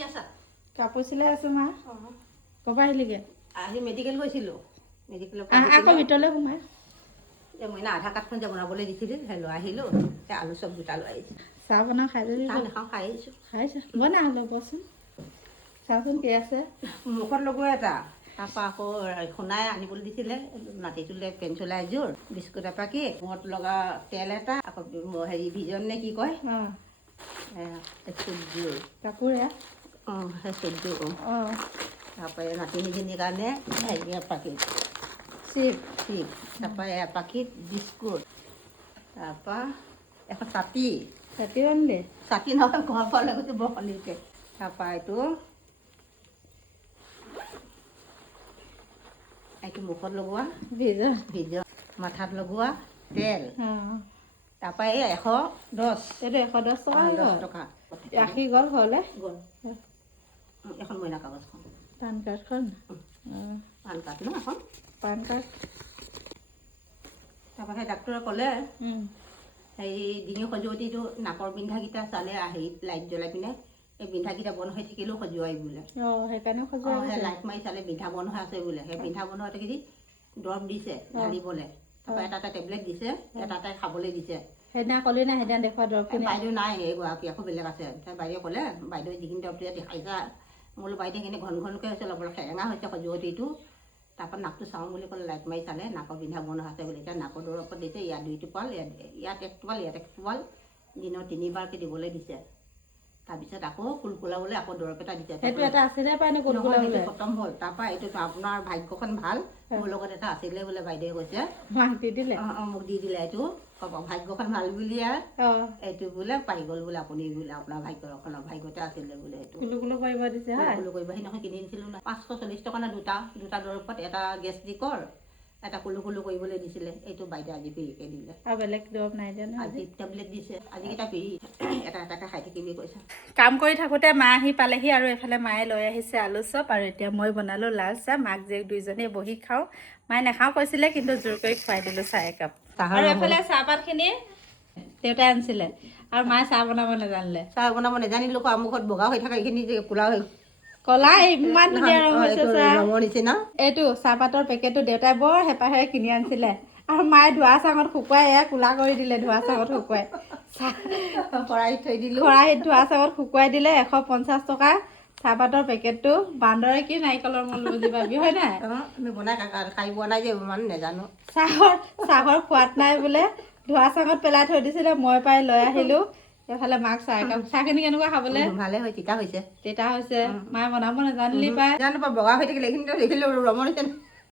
কৰি আছা? কাপোৰ চিলাই আছো মা। ক'ৰপৰা আহিলিগে? আহি মেডিকেল গৈছিলোঁ। মেডিকেলৰ আকৌ ভিতৰলৈ সোমাই মই না আধাৰ কাৰ্ডখন যে বনাবলৈ দিছিলোঁ সেই লৈ আহিলোঁ। সেই আলু চব দুটা লৈ আহিছোঁ। চাহ বনাও খাই যাবি। চাহ নাখাওঁ, খাই আহিছোঁ। খাইছা বনা ল'বচোন। চাওচোন কি আছে। মুখত লগোৱা এটা, তাৰপৰা আকৌ সোণাই আনিবলৈ দিছিলে নাতিটোলৈ পেঞ্চিল এযোৰ, বিস্কুট এপাকেট, মূৰত লগা তেল এটা, আকৌ হেৰি ভিজন নে কি কয় চুটযোৰ কাপোৰ সেই চুটযোৰ তাৰপৰা নাতিনীজনীৰ কাৰণে হেৰি এপাকেট চিপ, তাৰপৰা এপাকেট বিস্কুট, তাৰপৰা এখন ছাতি আনিলে ছাতি নহয় ঘৰৰ পৰা লৈ গৈছোঁ বৰ সন্ধিকে। তাৰপৰা এইটো মুখত লগোৱা ভিজন, মাথাত লগোৱা তেল, তাৰপৰা এই 110 টকা ৰাখি গ'ল ঘৰলৈ। এখন মইনা কাগজখন পান কাৰ্ডখন পান কাৰ্ড ন এখন পান কাৰ্ড। তাৰপৰা সেই ডাক্তৰে ক'লে হেৰি ডিঙি খজুৱতিটো নাকৰ বিন্ধাকেইটা চালে হেৰিত লাইট জ্বলাই পিনে এই বিন্ধাকেইটা বন্ধ হৈ থাকিলেও খজুৱাই বোলে। সেইকাৰণে খজুৱাই সেই লাইট মাৰি চালে বিন্ধা বন্ধ হৈ আছে বোলে। সেই বিন্ধা বন্ধ হৈ থাকি দৰৱ দিছে ঢালিবলৈ, তাৰপৰা এটা টেবলেট দিছে, এটা খাবলৈ দিছে। সেইদিনা ক'লি না সেইদিনা দেখুওৱা দৰৱখিনি? বাইদেউ নাই, এইগৰাকী আকৌ বেলেগ আছে। বাইদেউ ক'লে বাইদেউ যিখিনি দৰৱ দেখাইছা বোলো বাইদেউ সেইখিনি ঘন ঘনকৈ হৈছে, অলপ সেৰেঙা হৈছে খজুৱতিটো। তাৰপৰা নাকটো চাওঁ বুলি ক'লে, লাইট মাৰি চালে নাকৰ বিন্ধা বন্ধ আছে বুলি। এতিয়া নাকৰ দৰৱত দিছে, ইয়াত 2 টোপাল, ইয়াত 1 টোপাল, ইয়াত 1 টোপাল, দিনত 3বাৰকৈ দিবলৈ দিছে। তাৰপিছত আকৌ কুলকুলাবলৈ আকৌ দৰৱ এটা দিছে। সেইটো এটা আছিলে পাই নে কুলকুলাবলৈ? খতম হ'ল। তাৰপৰা এইটো আপোনাৰ ভাগ্যখন ভাল, মোৰ লগত এটা আছিলে বোলে বাইদেৱে কৈছে। মাক দি দিলে? মোক দি দিলে। এইটো ভাগ্যখন ভাল বুলি এইটো বোলে পাই গ'ল বোলে আপুনি বোলে, আপোনাৰ ভাগ্যখনৰ ভাগ্যতে আছিলে বোলে। এইটো কুলকুলো কৰিব দিছে। কুলকুলো কৰিব সেইদিনাখন কিনি দিছিলোঁ না 540 টকা না দুটা দৰৱত, এটা গেষ্ট্ৰিকৰ, এটা কুলকুলো কৰিবলৈ দিছিলে। এইটো বাইদেউ আজি পিৰিকে দিলে। আৰু বেলেগ দৰৱ নাই দিয়া ন? আজি টেবলেট দিছে, আজিকেইটা পিৰি এটা এটাকৈ খাই থাকিবি কৈছে। কাম কৰি থাকোঁতে মা আহি পালেহি আৰু এইফালে মায়ে লৈ আহিছে আলু চপ, আৰু এতিয়া মই বনালোঁ লাল চাহ। মাক জীয়েক দুইজনীয়ে বহি খাওঁ। মায়ে নাখাওঁ কৈছিলে কিন্তু জোৰ কৰি খুৱাই দিলোঁ চাহ একাপ। আৰু এইফালে চাহপাতখিনি দেউতাই আনিছিলে, আৰু মায়ে চাহ বনাব নাজানিলে। চাহ বনাব নাজানিলোঁ আকৌ মোৰ ঘৰত বগা হৈ থকা এইখিনি যে ক'লা হৈ ক'লা ইমান ধুনীয়া ৰং হৈছে চাহ। ৰঙৰ নিচিনা এইটো চাহপাতৰ পেকেটটো দেউতাই বৰ হেঁপাহেৰে কিনি আনিছিলে, আৰু মায়ে ধোৱা চাঙত শুকুৱাই ক'লা কৰি দিলে। ধোৱা চাঙত শুকুৱাই খৰাহিত থৈ দিলোঁ। খৰাহিত ধোৱা চাঙত শুকুৱাই দিলে। 150 টকা চাহপাতৰ পেকেটটো। বান্দৰে কি নাৰিকলৰ মূল বুজি পাবি, হয় নাই? আমি বনাই খাই পোৱা নাই যে ইমান নাজানো। চাহৰ সোৱাদ নাই বোলে, ধোৱা চাঙত পেলাই থৈ দিছিলে। মই পাই লৈ আহিলোঁ। এইফালে মাক চাহ একাপ। চাহখিনি কেনেকুৱা খাবলৈ? ভালে হয়, তিতা হৈছে। তিতা হৈছে। মায়ে বনাব নাজানিলি পাই। জানো বগা হৈ থাকিলে এইখিনিতো দেখিলোঁ ৰঙৰ নিচিনা।